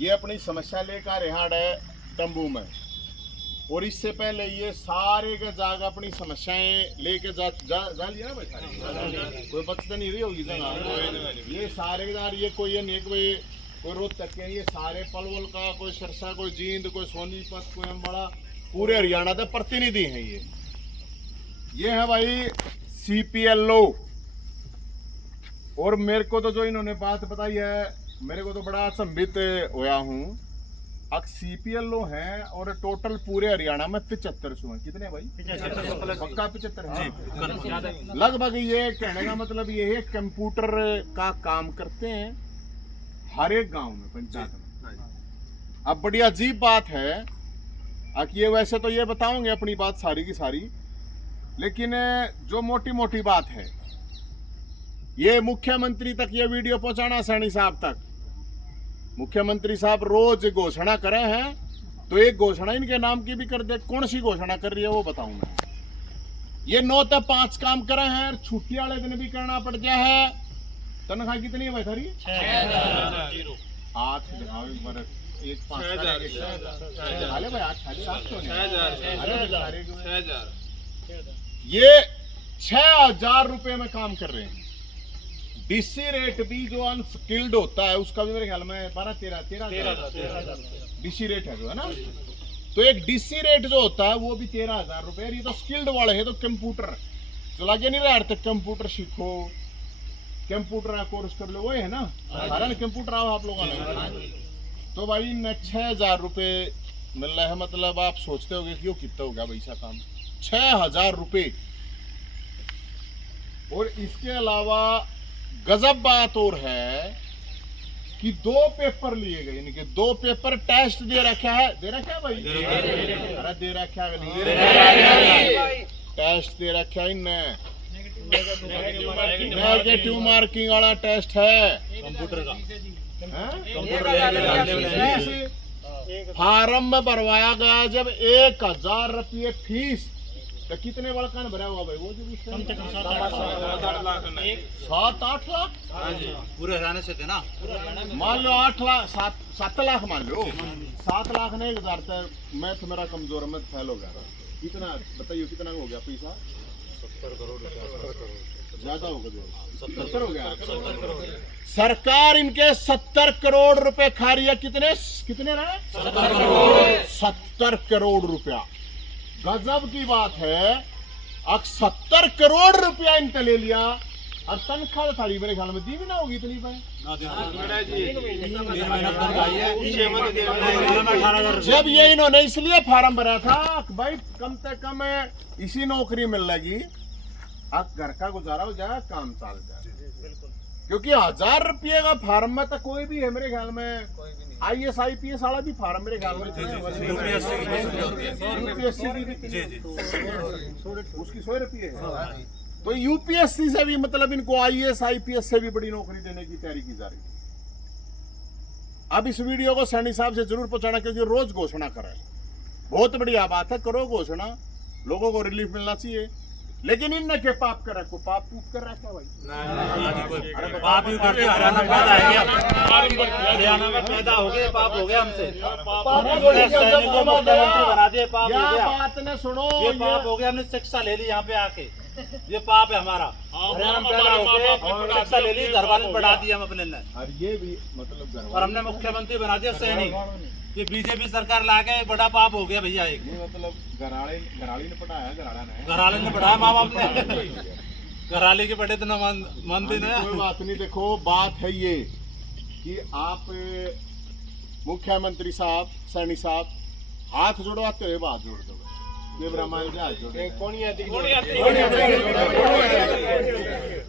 ये अपनी समस्या लेकर यहाँ है तंबू में, और इससे पहले ये सारे के जाग अपनी समस्याएं लेके जा लिया ना भाई, कोई बचत नहीं रही होगी जगह। ये सारे के जार ये कोई नहीं कोई रोज तक के, ये सारे पलवल का, कोई सरसा, कोई जींद, कोई सोनीपत, कोई अम्बाड़ा, पूरे हरियाणा के प्रतिनिधि हैं ये है भाई CPLO। और मेरे को तो जो इन्होंने बात बताई है, मेरे को तो बड़ा संबित होया हूँ। अब CPLO है और टोटल पूरे हरियाणा में 75 हैं। कितने भाई? पक्का 75 है। लगभग ये कहने का मतलब ये है कंप्यूटर का काम करते हैं हर एक गांव में, पंचायत में। अब बड़ी अजीब बात है, अब ये वैसे तो ये बताओगे अपनी बात सारी की सारी, लेकिन जो मोटी मोटी बात है ये मुख्यमंत्री तक ये वीडियो पहुंचाना, सैनी साहब तक। मुख्यमंत्री साहब रोज घोषणा करे हैं, तो एक घोषणा इनके नाम की भी कर दे। कौन सी घोषणा कर रही है वो बताऊं मैं। ये 9 से 5 काम करे हैं, छुट्टी वाले दिन भी करना पड़ गया है। तनख्वाह कितनी है भाई थारी? 8 एक 6,000 रुपए में काम कर रहे हैं। डीसी रेट भी जो अनस्किल्ड होता है उसका भी मेरे ख्याल में 12-13 डीसी रेट है जो है ना, तो एक डीसी रेट जो होता है वो भी 13,000 रुपए। ये तो स्किल्ड वाले हैं, तो कंप्यूटर जो लगे नहीं रहे, कंप्यूटर सीखो, कंप्यूटर का कोर्स कर लो, वो है ना सारा कंप्यूटर आओ आप लोगों ने। तो भाई 6,000 रुपए मिल रहा है, मतलब आप सोचते होगे कि वो कितना होगा भाई सा काम, 6,000 रुपए। और इसके अलावा गजब बात और है कि 2 पेपर लिए गए, इनके 2 पेपर टेस्ट दे रखा है। दे रखा है भाई? अरे दे रखा है नहीं, टेस्ट दे रखा है इनने, नेगेटिव मार्किंग वाला टेस्ट है कंप्यूटर का। फार्म में भरवाया गया जब 1,000 रुपये फीस, तो कितने बड़ा कान भरा हुआ भाई? वो जो 7-8 लाख पूरे हरियाणा से थे ना। मान लो 8 लाख 7 लाख मान लो, 7 लाख ने 1,000 तक। मैथ मेरा कमजोर, मैं फेल हो गया। कितना बताइए, कितना हो गया पैसा? 70 करोड़ ज्यादा हो गया, 70 हो गया। सरकार इनके 70 करोड़ रुपए खा रही है। कितने रहे? 70 करोड़ रुपया। गजब की बात है, अब 70 करोड़ रुपया इनसे ले लिया, और तनख्वाह थारी मेरे ख्याल में दी भी ना होगी इतनी पे। जब ये इन्होंने इसलिए फार्म भरा था भाई कम से कम इसी नौकरी मिल लगी, अब घर का गुजारा हो जाए, काम चल जाए। क्योंकि 1,000 रुपये का फार्म में तो कोई भी है मेरे ख्याल में, IAS IPS वाला भी फार्म मेरे ख्याल में उसकी 100 रुपये है। तो UPSC से भी मतलब इनको IAS IPS से भी बड़ी नौकरी देने की तैयारी की जा रही है। अब इस वीडियो को सैनी साहब से जरूर पहुंचाना, क्योंकि रोज घोषणा करे। बहुत बढ़िया बात है, करो घोषणा, लोगों को रिलीफ मिलना चाहिए। लेकिन इनने के पाप कर रखो, पाप पूप कर रखा भाई? पाप ही करके हरियाणा पैदा है क्या? हरियाणा में पैदा हो गए, पाप हो गया हमसे। मुख्यमंत्री बना दिए, पाप हो गया। बात न सुनो, ये पाप हो गया, हमने शिक्षा ले ली यहाँ पे आके, ये पाप है हमारा। हरियाणा में पैदा हो गए, शिक्षा ले ली, घर वाले बढ़ा दिया हम अपने ने, और ये भी मतलब और हमने मुख्यमंत्री बना दिया सैनी। ये बीजेपी सरकार ला के बड़ा पाप हो गया भैया। एक मतलब घराड़ी ने पढ़ाया, घराले ने पढ़ाया, माँ बाप ने। घराले के पढ़े तो न मानते ना। कोई बात नहीं, देखो बात है ये कि आप मुख्यमंत्री साहब, सैनी साहब, हाथ जोड़ो, आते हुए बात जोड़ दो। ये ब्राह्मण हाथ जोड़े,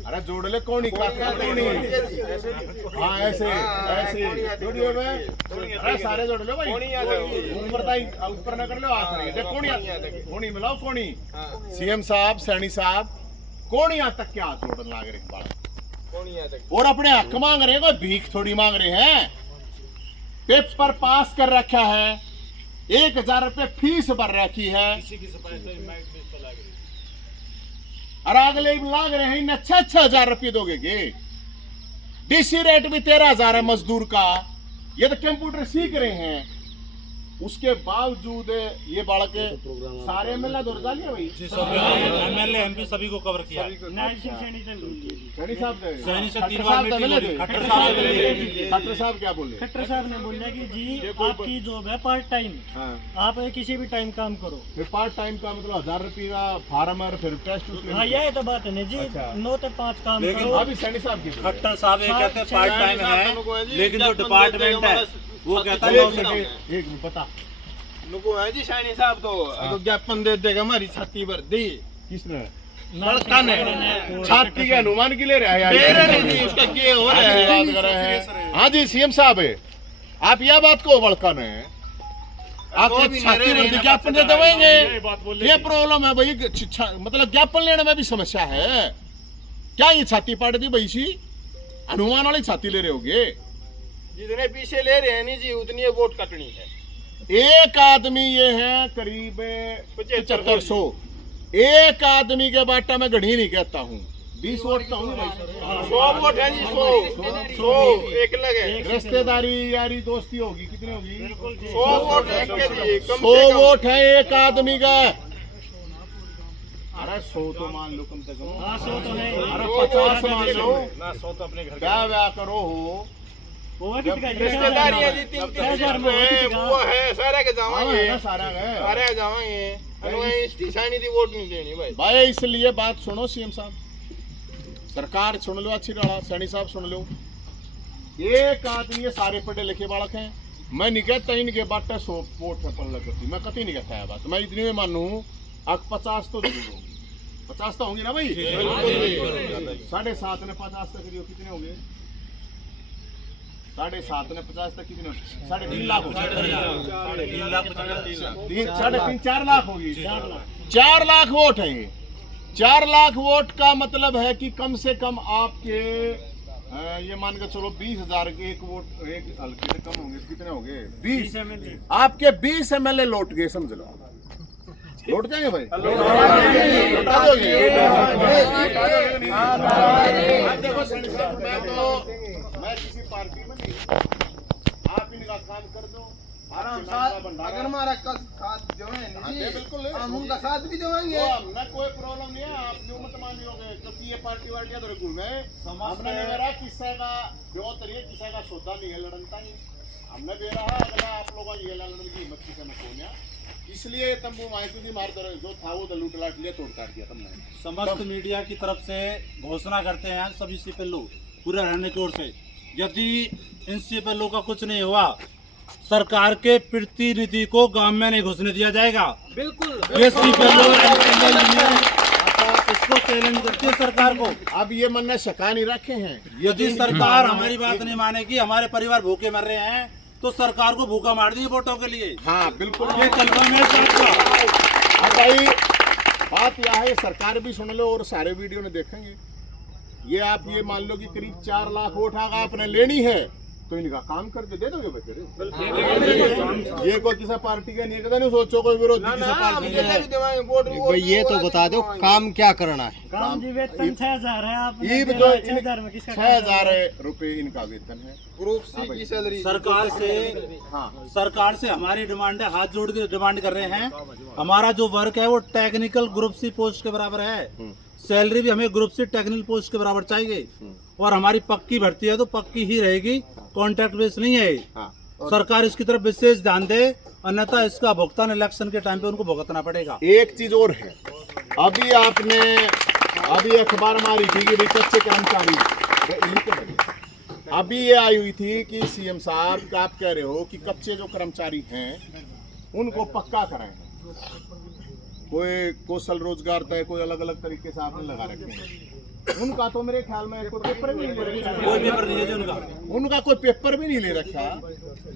अरे जोड़ ले, कौन ही काका कौन। हाँ ऐसे ऐसे जोड़िए, अरे सारे जोड़ लो भाई, ऊपर ना कर लो, हाथ कौन मिलाओ, कौन CM साहब, सैनी साहब, कौन यहाँ तक क्या हाथ जोड़ने लग रहे, और अपने हक मांग रहे हैं, कोई भीख थोड़ी मांग रहे हैं। पेपर पास कर रखा है, 1,000 रुपये फीस भर रखी है, और अगले लाग रहे हैं 6,000 रुपये दोगे। डीसी रेट भी 13,000 है मजदूर का, ये तो कंप्यूटर सीख रहे हैं, उसके बावजूद ये बालक सारे एमएलए दौड़ डालिए भाई, एमएलए एमपी सभी को कवर किया। सैनी साहब सैनी से 3 बार मीटिंग होगी। खट्टर साहब ने खट्टर साहब क्या बोले? खट्टर साहब ने बोला कि जी आपकी जॉब है पार्ट टाइम, हाँ। आप किसी भी टाइम काम करो। फिर पार्ट टाइम का मतलब 1000 रुपये का फार्म और फिर टेस्ट हाँ यही तो बात है ना जी, अच्छा। 9 से 5 काम लेकिन करो। अभी सैनी साहब की खट्टर साहब ये कहते हैं पार्ट टाइम है, लेकिन जो डिपार्टमेंट है वो कहता है 9 से 1 मिनट बता नुको है जी शाइनी साहब तो ज्ञापन दे देगा हमारी छाती भर दी। किसने? बड़का ने छाती के अनुमान के ले रहा है यार, मेरे नहीं जी, इसका क्या हो रहा है? बात कर रहे हैं। हाँ जी सीएम साहब है, आप यह बात को बड़का ने आपके छाती भर विज्ञापन दे देंगे, ये प्रॉब्लम है भाई। मतलब ज्ञापन लेने में भी समस्या है क्या? ये छाती पाट दी भाई सी अनुमान वाली छाती ले रहे होगे? जितने पीछे ले रहे हैं नहीं जी उतनी वोट कटनी है। एक आदमी ये है करीब 7500, एक आदमी के बाटा में गढ़ी नहीं कहता हूँ, 20 वोट तो होंगे भाई। 100 वोट है जी, 100 एक लगे। रिश्तेदारी यारी दोस्ती होगी, कितनी होगी? 100 वोट है के जी, कम 100 से कम। वोट है एक आदमी का। अरे 100 तो मान लो कम से कम, हाँ 100 तो है। अरे 50 मान लो, ना 100 तो अपने घर क्या व्या करो हो। वो है कितनी का? रिश्तेदारी है जी, 3-3 वो है सारे के जावांगे, सारा है सारे जावांगे। इस शाइनी दी वोट नहीं देनी भाई। भाई इसलिए बात सुनो सीएम साहब, सरकार सुन लो अच्छी गाड़ा, सैनी साहब सुन लो। एक आदमी ये सारे पढ़े लिखे बालक हैं, मैं नहीं कहता इनके बाटे 100 वोट है पढ़ लगती, मैं कभी नहीं कहता है बात, मैं इतनी में मानू 50 तो जरूर होगी, 50 तो होंगी ना भाई। 7.5 ने 50 तक करियो, कितने होंगे? 7.5 ने 50 तक कितने? 3.5 लाख हो, 3.5-4 लाख होगी। 4 लाख वोट है ये। 4 लाख वोट का मतलब है कि कम से कम आपके ये मान के चलो 20,000 के एक वोट, एक हल्के से कम होंगे, कितने होंगे? 20 आपके 20 एमएलए लौट गए, समझ लो। लौट जाएंगे भाई, लौटा दोगे? देखो सैनी साहब, मैं किसी पार्टी में नहीं, आप इनका काम कर दो आराम साथ, अगर हमारा साथ जो है बिल्कुल हम उनका साथ भी देंगे। हमने कोई प्रॉब्लम नहीं है, आप जो मत मानियोगे क्योंकि ये पार्टी वार्टी इधर घूमे, हमने नहीं मेरा किसी का जो तरीके किसी का सौदा नहीं है, लड़नता नहीं हमने दे रहा है। अगला आप लोगों ये लड़ने की हिम्मत किसी में कौन है, इसलिए तंबू माहिती भी मार दो, जो था वो तो लूट लाट लिया, तोड़ काट दिया तुमने। समस्त मीडिया की तरफ से घोषणा करते हैं सभी सीपीएलओ पूरे रहने की ओर से, यदि इन सीपीएलओ का कुछ नहीं हुआ, सरकार के प्रतिनिधि को गांव में नहीं घुसने दिया जाएगा। बिल्कुल ये सीपीएलओ इसको चैलेंज करती है सरकार को। अब ये मन ने शका नहीं रखे हैं, यदि सरकार हमारी बात नहीं मानेगी, हमारे परिवार भूखे मर रहे हैं, तो सरकार को भूखा मार देंगे वोटों के लिए। हाँ बिल्कुल, ये कन्फर्म है साहब। अब भाई बात यह है, सरकार भी सुन लो और सारे वीडियो में देखेंगे। ये आप ये मान लो कि करीब 4 लाख वोट आपने लेनी है, तो इनका काम करके दे दोगे बच्चे। ये कोई किसी पार्टी का नहीं है, नहीं सोचो कोई विरोध किसी पार्टी का है। भाई ये तो बता दो काम क्या करना है। काम जी वेतन 6,000 है, आप 6,000 में किसका? 6,000 रुपए इनका वेतन है। ग्रुप सी की सैलरी सरकार से हमारी डिमांड है, हाथ जोड़ के डिमांड कर रहे हैं। हमारा जो वर्क है वो टेक्निकल ग्रुप सी पोस्ट के बराबर है, सैलरी भी हमें ग्रुप सी टेक्निकल पोस्ट के बराबर चाहिए, और हमारी पक्की भर्ती है तो पक्की ही रहेगी, कॉन्ट्रैक्ट बेस नहीं है। सरकार इसकी तरफ विशेष ध्यान दे, अन्यथा इसका भुगतान इलेक्शन के टाइम पे उनको भुगतना पड़ेगा। एक चीज और है, अभी आपने अखबार मारी थी कि कच्चे कर्मचारी, अभी ये आई हुई थी कि सीएम साहब आप कह रहे हो कि कच्चे जो कर्मचारी हैं उनको पक्का कराएं। कोई कौशल रोजगार तय कोई अलग अलग तरीके से आपने लगा रखे हैं, उनका तो मेरे ख्याल में कोई पेपर भी नहीं ले रखा, कोई पेपर नहीं है उनका कोई पेपर भी नहीं ले रखा,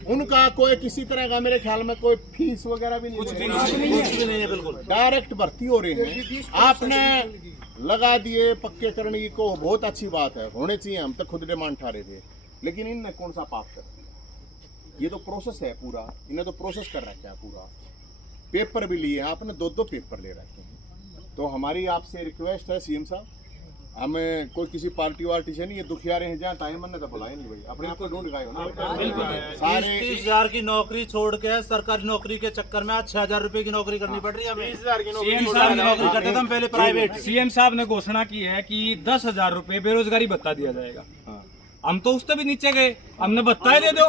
उनका कोई किसी तरह का मेरे ख्याल में कोई फीस वगैरह भी नहीं है, बिल्कुल डायरेक्ट भर्ती हो रही है। आपने लगा दिए पक्के करने की को बहुत अच्छी बात है, होने चाहिए, हम तो खुद डिमांड ठा रहे थे, लेकिन इनने कौन सा पाप कर दिया? ये तो प्रोसेस है पूरा, इन्हें तो प्रोसेस कर रखा है पूरा, पेपर भी लिए आपने, 2-2 पेपर ले रखे हैं। तो हमारी आपसे रिक्वेस्ट है सीएम साहब, हमें कोई किसी पार्टी वार्टी से नहीं, ये दुखियारे हैं जहाँ टाइम ने तो बुलाए नहीं भाई, अपने आप को ढूंढ गए हो ना सारे। 30,000 की नौकरी छोड़ के सरकारी नौकरी के चक्कर में आज 6,000 रुपए की नौकरी करनी पड़ रही है हमें। 30,000 की सीएम नौकरी साहब नौकरी करते थे हम पहले प्राइवेट। सीएम साहब ने घोषणा की है कि 10,000 रुपए बेरोजगारी भत्ता दिया जाएगा। हम तो उससे भी नीचे गए, हमने भत्ता दे दो,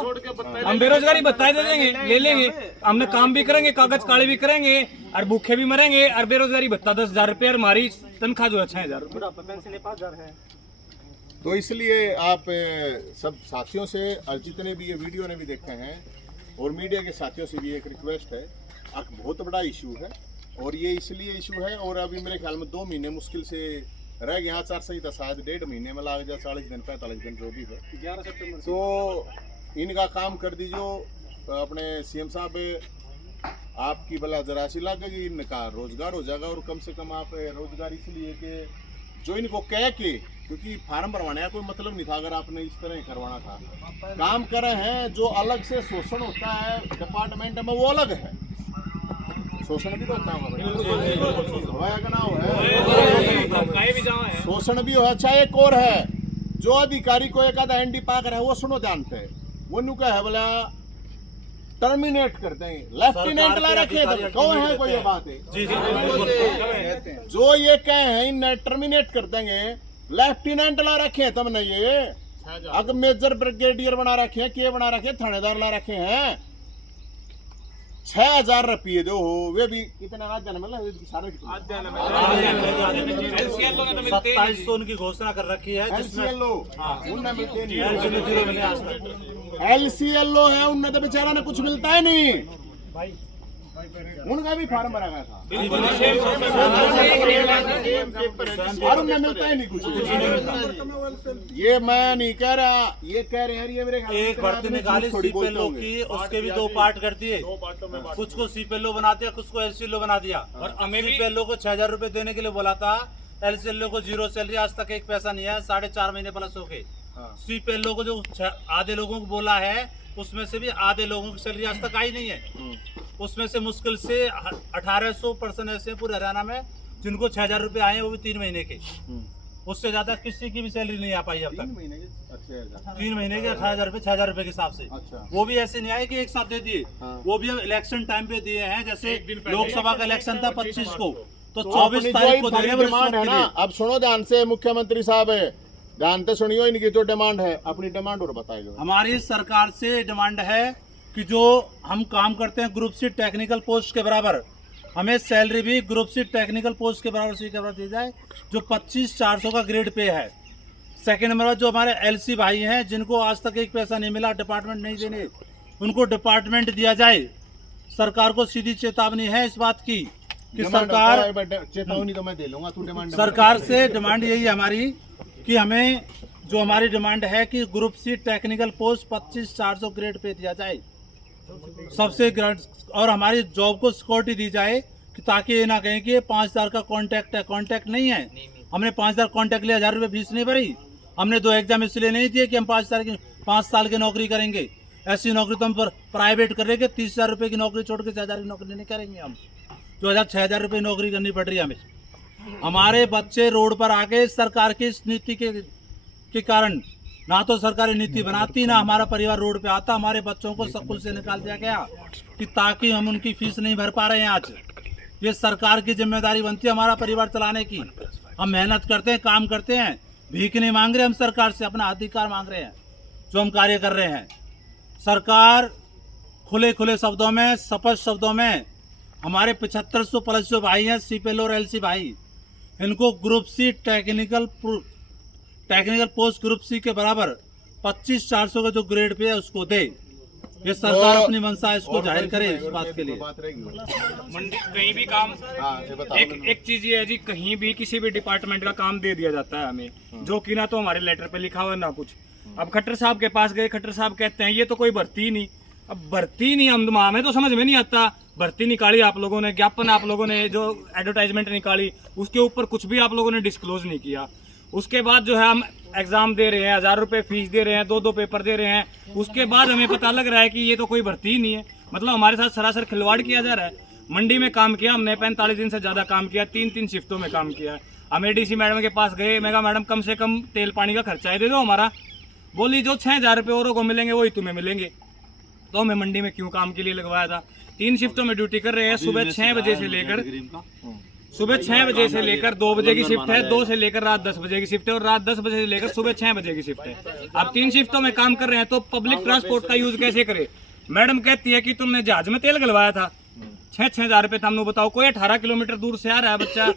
हम बेरोजगारी भत्ता दे देंगे, ले लेंगे, हमने काम भी करेंगे, कागज काले भी करेंगे और भूखे भी मरेंगे, और बेरोजगारी भत्ता 10,000 रुपए, और हमारी तनख्वाह जो है 6,000 रुपए। तो इसलिए आप सब साथियों से और जितने भी ये वीडियो ने भी देखे हैं और मीडिया के साथियों से भी एक रिक्वेस्ट है, एक बहुत बड़ा इशू है और ये इसलिए इशू है, और अभी मेरे ख्याल में 2 महीने मुश्किल से रह गए, आचार संहिता शायद 1.5 महीने में लग जाए, 40 दिन 45 दिन जो भी है। 11 सितंबर तो इनका काम कर दीजिए अपने सीएम साहब, आपकी भला जरा सी लगेगी, इनका रोजगार हो जाएगा। और कम से कम आप रोजगार इसलिए कि जो इनको कह के, क्योंकि फार्म भरवाने का कोई मतलब नहीं था अगर आपने इस तरह ही करवाना था। काम कर रहे हैं, जो अलग से शोषण होता है डिपार्टमेंट में वो अलग है, शोषण भी तो होता है, शोषण भी हो। अच्छा एक और है, जो अधिकारी को एक आधा एनडी पा कर है वो सुनो जानते हैं, वो नु का है बोला टर्मिनेट करते हैं, लेफ्टिनेंट ला रखे हैं, कौन है कोई ये बात है जो ये कहे हैं इन टर्मिनेट कर देंगे, लेफ्टिनेंट ला रखे हैं तुमने, ये अगर मेजर ब्रिगेडियर बना रखे हैं, के बना रखे हैं, थानेदार ला रखे हैं, 6,000 रुपये दो, वे भी कितना जन्म 2700 उनकी घोषणा कर रखी है, LCLO उनने मिलते नहीं, LCLO मिले आज तक। LCLO है उनने तो बेचारा ने कुछ मिलता है नहीं, उनका भी फार्म भरा गया था और उन्हें मिलता ही नहीं कुछ। ये मैं नहीं कह रहा, ये कह रहे हैं, ये मेरे एक भर्ती निकाली सीपीएलओ की, उसके भी 2 पार्ट कर दिए, कुछ को सीपीएलओ बना दिया, कुछ को एलसीएलओ बना दिया। और हमें सीपीएलओ को 6,000 रुपए देने के लिए बोला था, एलसीएलओ को 0 सैलरी, आज तक 1 पैसा नहीं है, 4.5 महीने प्लस हो गए। सीपीएलओ को जो आधे लोगों को बोला है, उसमें से भी आधे लोगों की सैलरी आज तक आई नहीं है। उसमें से मुश्किल से 1800 पर्सन ऐसे पूरे हरियाणा में जिनको 6,000 रुपए आए हैं, वो भी 3 महीने के, उससे ज्यादा किसी की भी सैलरी नहीं आ पाई अब तक। 3 महीने के 18,000 रुपए 6,000 रुपए के हिसाब से। वो भी ऐसे नहीं आए कि एक साथ दे दिए, वो भी अब इलेक्शन टाइम पे दिए हैं। जैसे लोकसभा का इलेक्शन था 25 को, तो 24 तारीख को दे डिमांड है ना। अब सुनो ध्यान से, मुख्यमंत्री साहब है, ध्यान से सुनियो, इनकी जो डिमांड है, अपनी डिमांड और बताइए। हमारी सरकार से डिमांड है कि जो हम काम करते हैं ग्रुप सी टेक्निकल पोस्ट के बराबर, हमें सैलरी भी ग्रुप सी टेक्निकल पोस्ट के बराबर सी के बराबर दी जाए, जो 25,400 का ग्रेड पे है। सेकंड नंबर जो हमारे एलसी भाई हैं, जिनको आज तक 1 पैसा नहीं मिला, डिपार्टमेंट नहीं देने, उनको डिपार्टमेंट दिया जाए। सरकार को सीधी चेतावनी है इस बात की कि सरकार, चेतावनी तो मैं दे लूंगा, तू डिमांड सरकार से डिमांड यही है हमारी कि हमें, जो हमारी डिमांड है कि group C technical post 25,400 grade pay दिया जाए सबसे ग्रेड, और हमारी जॉब को सिक्योरिटी दी जाए कि ताकि ये ना कहें कि ये 5,000 का कॉन्ट्रैक्ट है। कॉन्ट्रैक्ट नहीं है, हमने 5,000 कॉन्ट्रैक्ट लिया, 1,000 रुपये फीस नहीं भरी। हमने 2 एग्जाम इसलिए नहीं दिए कि हम 5 साल की नौकरी करेंगे। ऐसी नौकरी तो हम प्राइवेट करेंगे, 30,000 रुपये की नौकरी छोड़ के 6,000 की नौकरी नहीं करेंगे हम, जो 6,000 रुपये नौकरी करनी पड़ रही है हमें। हमारे बच्चे रोड पर आके सरकार की इस नीति के कारण, ना तो सरकारी नीति बनाती, ना हमारा परिवार रोड पे आता। हमारे बच्चों को स्कूल से निकाल दिया गया कि ताकि हम उनकी फीस नहीं भर पा रहे हैं। आज ये सरकार की जिम्मेदारी बनती है हमारा परिवार चलाने की। हम मेहनत करते हैं, काम करते हैं, भीख नहीं मांग रहे हम सरकार से, अपना अधिकार मांग रहे हैं जो हम कार्य कर रहे हैं। सरकार खुले खुले शब्दों में, स्पष्ट शब्दों में, हमारे 7500 प्लस जो भाई हैं सीपीएल और एलसी भाई, इनको group C technical post group C के बराबर 25,400 का जो ग्रेड पे है उसको दे। ये सरकार अपनी मंशा इसको जाहिर करे इस बात के लिए। मंडी कहीं भी काम, एक चीज ये है जी, कहीं भी किसी भी डिपार्टमेंट का काम दे दिया जाता है हमें, जो कि ना तो हमारे लेटर पे लिखा हुआ है ना कुछ। अब खट्टर साहब के पास गए, खट्टर साहब कहते हैं ये तो कोई भर्ती नहीं। अब भर्ती नहीं, हम हमें तो समझ में नहीं आता। भर्ती निकाली आप लोगों ने, ज्ञापन आप लोगों ने, जो एडवर्टाइजमेंट निकाली, उसके ऊपर कुछ भी आप लोगों ने डिस्क्लोज नहीं किया। उसके बाद जो है हम एग्जाम दे रहे हैं, 1,000 रुपये फीस दे रहे हैं, 2 पेपर दे रहे हैं, उसके बाद हमें पता लग रहा है कि ये तो कोई भर्ती ही नहीं है। मतलब हमारे साथ सरासर खिलवाड़ किया जा रहा है। मंडी में काम किया हमने, 45 दिन से ज़्यादा काम किया, 3 शिफ्टों में काम किया। हमें डीसी मैडम के पास गए, मैं कहा मैडम कम से कम तेल पानी का खर्चा ही दे दो हमारा। बोली जो 6,000 रुपये औरों को मिलेंगे वही तुम्हें मिलेंगे। तो हमें मंडी में क्यों काम के लिए लगवाया था। 3 शिफ्टों में ड्यूटी कर रहे हैं, सुबह 6 बजे से लेकर 2 बजे की शिफ्ट है, 2 से लेकर रात 10 बजे की शिफ्ट है, और रात 10 बजे से लेकर सुबह 6 बजे की शिफ्ट है। अब 3 शिफ्टों में काम कर रहे हैं तो पब्लिक ट्रांसपोर्ट का यूज कैसे करे। मैडम कहती है कि तुमने जहाज में तेल गलवाया था, 6,000 रुपये था। हमने बताओ, कोई 18 किलोमीटर दूर से आ रहा है बच्चा,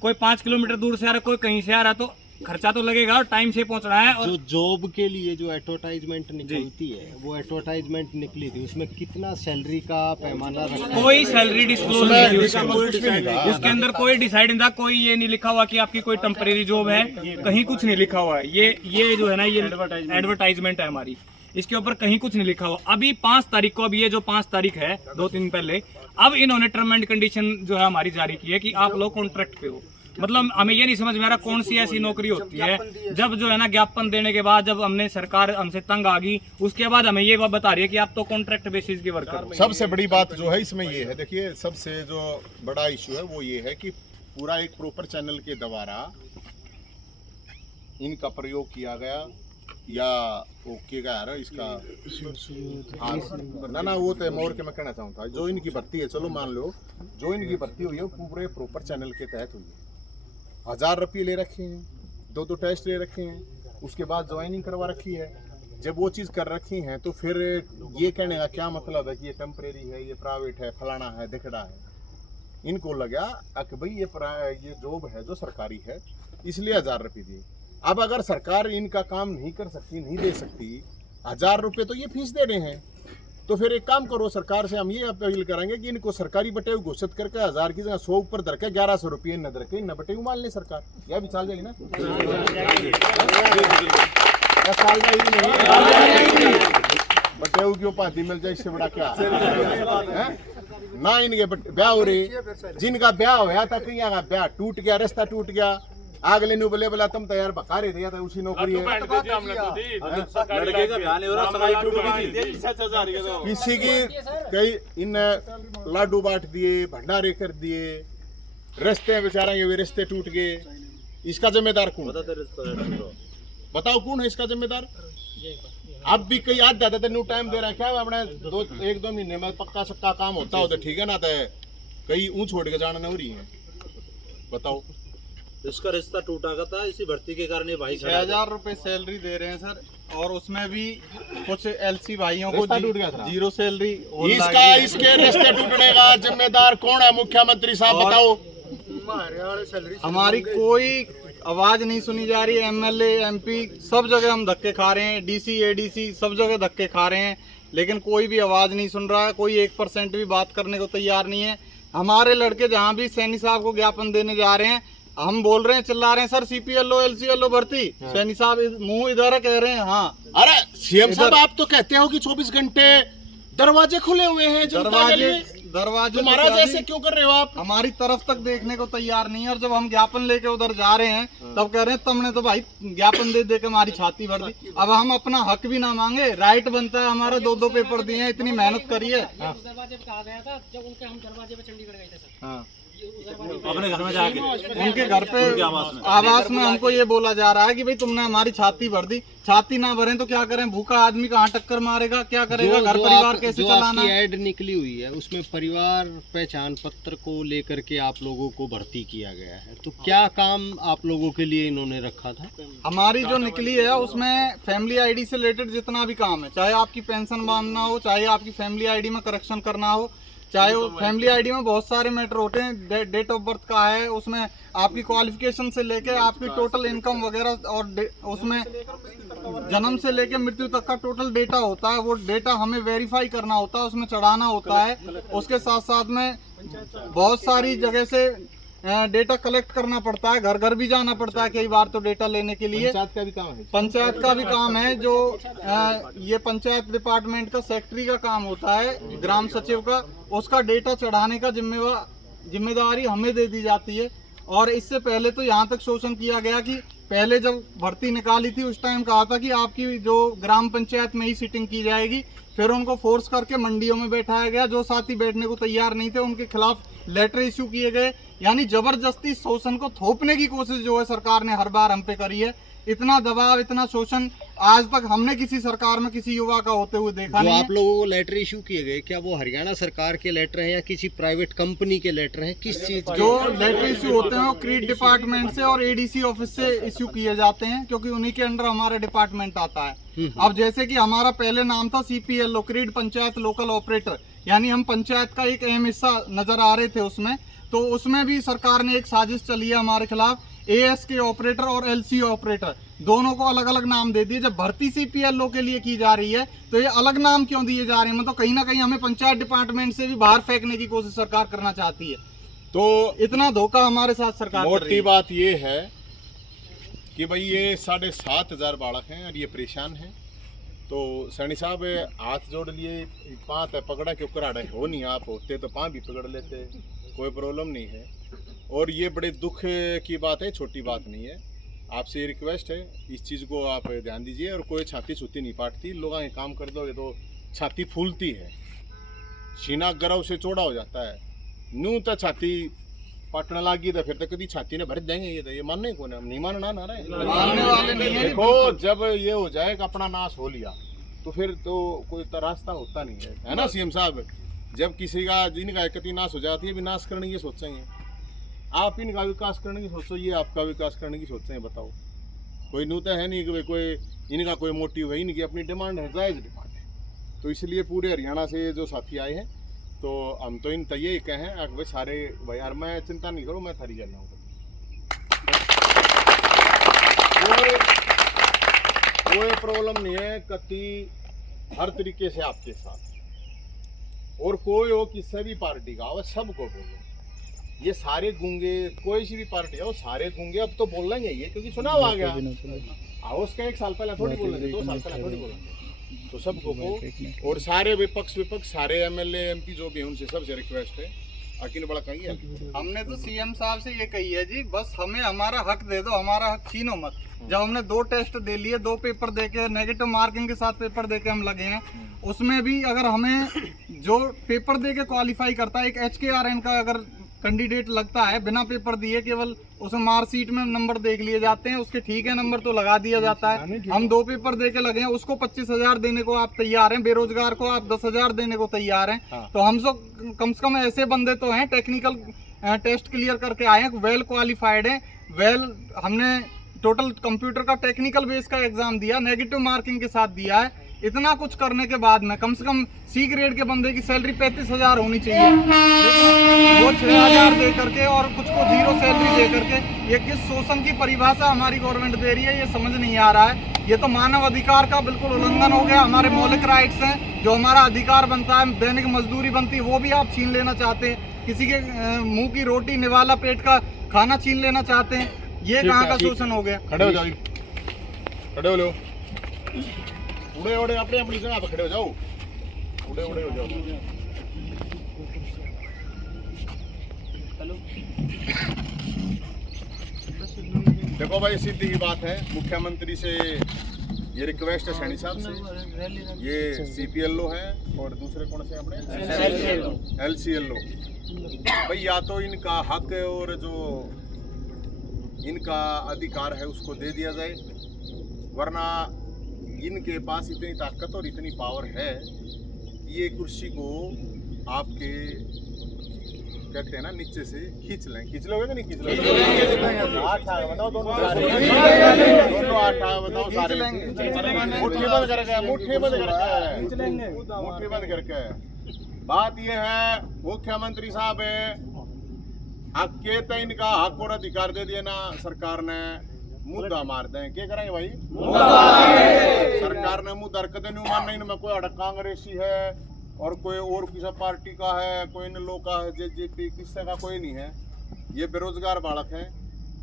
कोई 5 किलोमीटर दूर से आ रहा है, कोई कहीं से आ रहा है, तो खर्चा तो लगेगा और टाइम से पहुंचना है। और जो जॉब के लिए जो एडवर्टाइजमेंट निकलती है, वो एडवर्टाइजमेंट निकली थी, उसमें कितना सैलरी का पैमाना रखा? कोई सैलरी डिस्क्लोज नहीं थी उसके अंदर, कोई डिसाइड नहीं था, कोई ये नहीं लिखा हुआ कि आपकी कोई टेम्परेरी जॉब है, कहीं कुछ नहीं लिखा हुआ है। ये जो है ना, ये एडवर्टाइजमेंट है हमारी, इसके ऊपर कहीं कुछ नहीं लिखा हुआ। अभी 5 तारीख को, अभी ये जो 5 तारीख है 2 दिन पहले, अब इन्होंने टर्म एंड कंडीशन जो है हमारी जारी की है कि आप लोग कॉन्ट्रैक्ट पे हो। मतलब हमें ये नहीं समझ में आ रहा कौन सी ऐसी नौकरी होती है जब जो है ना ज्ञापन देने के बाद, जब हमने सरकार हमसे तंग आ गई, उसके बाद हमें ये बता रही है कि आप तो कॉन्ट्रैक्ट बेसिस के वर्कर हो। सबसे बड़ी बात जो है इसमें ये है, देखिए सबसे जो बड़ा इशू है वो ये है कि पूरा एक प्रॉपर चैनल के द्वारा इनका प्रयोग किया गया, या ओके का यार इसका हाँ ना वो तो मोर के मैं कहना चाहूँगा, जो इनकी भर्ती है, चलो मान लो जो इनकी भर्ती हुई है पूरे प्रॉपर चैनल के तहत हुई है। 1000 रुपये ले रखे हैं, 2 टेस्ट ले रखे हैं, उसके बाद ज्वाइनिंग करवा रखी है। जब वो चीज़ कर रखी हैं तो फिर ये कहने का क्या मतलब है कि ये टेम्परेरी है, ये प्राइवेट है, फलाना है, दिखड़ा है। इनको लगा कि भाई ये जॉब है जो सरकारी है, इसलिए 1000 रुपये दिए। अब अगर सरकार इनका काम नहीं कर सकती, नहीं दे सकती, 1000 रुपये तो ये फीस दे रहे हैं, तो फिर एक काम करो, सरकार से हम ये अपील करेंगे कि इनको सरकारी बटेव घोषित करके 1000 की जगह 100 ऊपर धर के 1100 रुपये न धर के न बटेव मान ले सरकार। यह भी चाल जाएगी ना, चाल जाएगी बटेव की उपाधि मिल जाए, इससे बड़ा क्या है ना। इनके ब्याह हो रहे, जिनका ब्याह होया था कहीं का ब्याह टूट गया, रास्ता टूट गया, अगले नु बोले बोला तुम तैयार बका रहे थे, उसी नौकरी है। किसी की कई इन लाडू बांट दिए, भंडारे कर दिए, रास्ते बेचारा ये रास्ते टूट गए, इसका जिम्मेदार कौन? बताओ कौन है इसका जिम्मेदार? अब भी कई आज ज्यादा न्यू टाइम दे रहा है क्या, अपने 1-2 महीने में पक्का सक्का काम होता हो तो ठीक है ना, तो कई ऊँच छोड़ के जाना नहीं रही है। बताओ, इसका रिश्ता टूटा था इसी भर्ती के कारण। ये भाई 6,000 रुपए सैलरी दे रहे हैं सर, और उसमें भी कुछ एलसी भाइयों को टूट गया था, 0 सैलरी। इसके रिश्ते टूटने का जिम्मेदार कौन है? मुख्यमंत्री साहब बताओ। हमारी कोई आवाज नहीं सुनी जा रही है। MLA MP सब जगह हम धक्के खा रहे हैं, DC ADC सब जगह धक्के खा रहे हैं, लेकिन कोई भी आवाज नहीं सुन रहा है, कोई 1% भी बात करने को तैयार नहीं है। हमारे लड़के जहाँ भी सैनी साहब को ज्ञापन देने जा रहे हैं, हम बोल रहे हैं, चिल्ला रहे हैं, सर CPLO LCLO भर्ती। सैनी साहब मुंह इधर कह रहे हैं। हाँ, अरे CM साहब आप तो कहते हो कि 24 घंटे दरवाजे खुले हुए हैं जनता के लिए, दरवाजे तुम्हारा जैसे क्यों कर रहे हो आप? हमारी तरफ तक देखने को तैयार नहीं है, और जब हम ज्ञापन लेके उधर जा रहे हैं तब कह रहे हैं तुमने तो भाई ज्ञापन दे दे के हमारी छाती भर दी। अब हम अपना हक भी ना मांगे, राइट बनता है हमारा, 2 पेपर दिए हैं, इतनी मेहनत करी है। दरवाजे पे कहा गया था जब उनके हम दरवाजे पे चंडीगढ़ गए थे सर। हाँ, अपने घर में जाके उनके घर पे आवास में हमको ये बोला जा रहा है कि भाई तुमने हमारी छाती भर दी। छाती ना भरें तो क्या करें? भूखा आदमी कहाँ टक्कर मारेगा, क्या करेगा? घर परिवार कैसे चलाना? जो ऐड निकली हुई है उसमें परिवार पहचान पत्र को लेकर के आप लोगों को भर्ती किया गया है, तो क्या काम आप लोगों के लिए इन्होंने रखा था? हमारी जो निकली है उसमें फैमिली ID से रिलेटेड जितना भी काम है, चाहे आपकी पेंशन बांधना हो, चाहे आपकी फैमिली ID में करेक्शन करना हो, चाहे वो फैमिली ID में बहुत सारे मैटर होते हैं। डेट ऑफ बर्थ का है, उसमें आपकी क्वालिफिकेशन से लेके आपकी टोटल इनकम वगैरह, और उसमें जन्म से लेके मृत्यु तक का टोटल डेटा होता है। वो डेटा हमें वेरीफाई करना होता है, उसमें चढ़ाना होता है। उसके साथ साथ में बहुत सारी जगह से डेटा कलेक्ट करना पड़ता है, घर घर भी जाना पड़ता है कई बार तो डेटा लेने के लिए। पंचायत का भी काम है, पंचायत का भी काम है, जो ये पंचायत डिपार्टमेंट का सेक्रेटरी का काम होता है, ग्राम सचिव का, उसका डेटा चढ़ाने का जिम्मेदारी हमें दे दी जाती है। और इससे पहले तो यहाँ तक शोषण किया गया कि पहले जब भर्ती निकाली थी उस टाइम कहा था कि आपकी जो ग्राम पंचायत में ही सीटिंग की जाएगी, फिर उनको फोर्स करके मंडियों में बैठाया गया। जो साथी बैठने को तैयार नहीं थे उनके खिलाफ लेटर इश्यू किए गए। यानी जबरदस्ती शोषण को थोपने की कोशिश जो है सरकार ने हर बार हम पे करी है। इतना दबाव, इतना शोषण आज तक हमने किसी सरकार में किसी युवा का होते हुए देखा जो नहीं आप लोगों को लेटर इशू किए गए, क्या वो हरियाणा सरकार के लेटर हैं या किसी प्राइवेट कंपनी के लेटर हैं, किस चीज के? जो लेटर इश्यू होते हैं वो क्रीड डिपार्टमेंट से और एडीसी ऑफिस से इश्यू किए जाते हैं, क्योंकि उन्हीं के अंडर हमारा डिपार्टमेंट आता है। अब जैसे कि हमारा पहले नाम था CPLO, creed panchayat local operator, यानी हम पंचायत का एक अहम हिस्सा नजर आ रहे थे उसमें। तो उसमें भी सरकार ने एक साजिश चली है हमारे खिलाफ। ASK ऑपरेटर और LC ऑपरेटर दोनों को अलग अलग नाम दे दिए। जब भर्ती CPLO के लिए की जा रही है तो ये अलग नाम क्यों दिए जा रहे हैं? मतलब कहीं ना कहीं हमें पंचायत डिपार्टमेंट से भी बाहर फेंकने की कोशिश सरकार करना चाहती है। तो इतना धोखा हमारे साथ सरकार कर रही मोटी है। बात ये है कि भाई ये 7,500 बालक हैं और ये परेशान हैं। तो सैनी साहब हाथ जोड़ लिए, पाँव है पकड़ा क्यों कराड़े हो नहीं, आप होते तो पाँव भी पकड़ लेते, कोई प्रॉब्लम नहीं है। और ये बड़े दुख की बात है, छोटी बात नहीं है। आपसे ये रिक्वेस्ट है, इस चीज़ को आप ध्यान दीजिए। और कोई छाती छुती नहीं पाटती, लोग आगे काम कर दोगे तो छाती फूलती है, सीना गर्व से चौड़ा हो जाता है। नू तो छाती पाटने लगी तो फिर तो कभी छाती ने भर देंगे। ये तो ये मानने को नहीं मानना ना रहे, मानने वाले नहीं है। देखो जब ये हो जाए कि अपना नाश हो लिया तो फिर तो कोई तो रास्ता होता नहीं है ना CM साहब। जब किसी का जिनका एकती नाश हो जाती है, विनाश करने की सोचेंगे। आप इनका विकास करने की सोचो, ये आपका विकास करने की सोचते हैं। बताओ, कोई न्यूता है नहीं कि कोई इनका कोई मोटिव है, इनकी अपनी डिमांड है, जायज़ डिमांड है। तो इसलिए पूरे हरियाणा से जो साथी आए हैं तो हम तो इन तय कहें भाई सारे भाई यार, मैं चिंता नहीं करूँ, मैं थारी जाना हूँ। कोई प्रॉब्लम नहीं है, कति हर तरीके से आपके साथ। और कोई हो किसी भी पार्टी का हो, सबको बोलो। ये सारे गूंगे, कोई सी भी पार्टी हो, सारे गूंगे अब तो बोल लेंगे ये, क्योंकि चुनाव आ गया। उसका 1 साल पहले थोड़ी बोलेंगे, 2 साल पहले थोड़ी बोलेंगे। तो सबको को और सारे विपक्ष सारे MLA MP जो भी हैं उनसे सबसे रिक्वेस्ट है, आखिर बड़ा कही है। हमने तो CM साहब से ये कही है जी, बस हमें हमारा हक दे दो, हमारा हक छीनो मत। जब हमने 2 टेस्ट दे लिए, 2 पेपर देके नेगेटिव मार्किंग के साथ पेपर देके हम लगे हैं, उसमें भी अगर हमें जो पेपर देके क्वालिफाई करता है, एक HKRN का अगर कैंडिडेट लगता है बिना पेपर दिए, केवल उसमें मार्कशीट में नंबर देख लिए जाते हैं, उसके ठीक है नंबर तो लगा दिया जाता है। हम 2 पेपर देके लगे हैं, उसको 25,000 देने को आप तैयार हैं, बेरोजगार को आप 10,000 देने को तैयार हैं। तो हम सब कम से कम ऐसे बंदे तो हैं, टेक्निकल टेस्ट क्लियर करके आए हैं, वेल क्वालिफाइड हैं। हमने टोटल कंप्यूटर का टेक्निकल बेस का एग्जाम दिया, नेगेटिव मार्किंग के साथ दिया है। इतना कुछ करने के बाद में कम से कम C ग्रेड के बंदे की सैलरी 35,000 होनी चाहिए, वो 6,000 दे करके और कुछ को 0 सैलरी दे करके, ये किस शोषण की परिभाषा हमारी गवर्नमेंट दे रही है, ये समझ नहीं आ रहा है। ये तो मानव अधिकार का बिल्कुल उल्लंघन हो गया। हमारे मौलिक राइट्स हैं, जो हमारा अधिकार बनता है, दैनिक मजदूरी बनती है, वो भी आप छीन लेना चाहते हैं। किसी के मुंह की रोटी, निवाला पेट का खाना छीन लेना चाहते हैं। ये कहाँ का शोषण हो गया? खड़े हो जाओ, खड़े हो लो, उड़े उड़े अपने अपनी जगह पर खड़े हो जाओ, उड़े उड़े हो जाओ। देखो भाई, सीधी ही बात है, मुख्यमंत्री से ये रिक्वेस्ट है सैनी साहब से। ये CPLO है और दूसरे कौन से अपने LCLO। भाई या तो इनका हक और जो इनका अधिकार है उसको दे दिया जाए, वरना इनके पास इतनी ताकत और इतनी पावर है कि ये कुर्सी को आपके कहते हैं ना नीचे से खींच लें। खींच लोगे कि नहीं खींच लोगे? 8 बताओ, दोनों 8 बताओ, सारे मुट्ठी बंद करके, मुट्ठी बंद करके, मुट्ठी बंद करके। बात ये है, मुख्यमंत्री साहब हक के तो इनका हक और अधिकार दे दिया ना सरकार ने, मुद्दा मार दें, क्या करेंगे भाई? सरकार ने मुद्दा रखते नहीं मानना, इनमें कोई अड़क कांग्रेसी है और कोई और किसी पार्टी का है, कोई इन लोग का है, JJP किसी का कोई नहीं है। ये बेरोजगार बालक हैं,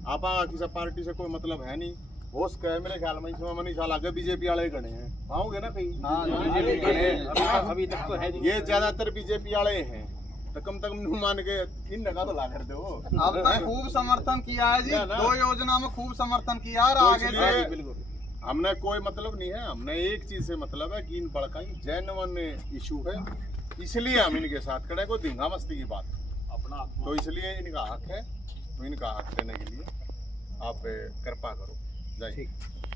आप किसी पार्टी से कोई मतलब है नहीं। हो सके मेरे ख्याल में इसमें मनी साल आगे BJP वाले गणे हैं, आओगे ना कहीं? अभी तक तो है, ये ज्यादातर BJP वाले हैं। तो कम से कम नु मान के 3 लगा तो ला कर दो। अब तक खूब समर्थन किया है जी, है ना? 2 योजना में खूब समर्थन किया और तो आगे इसलिए हमने कोई मतलब नहीं है, हमने एक चीज से मतलब है कि इन बड़का ही जेन्युइन इशू है, इसलिए हम इनके साथ खड़े। कोई धिंगा मस्ती की बात अपना तो इसलिए इनका हक है, तो इनका हक देने के लिए आप कृपा करो। जय हिंद।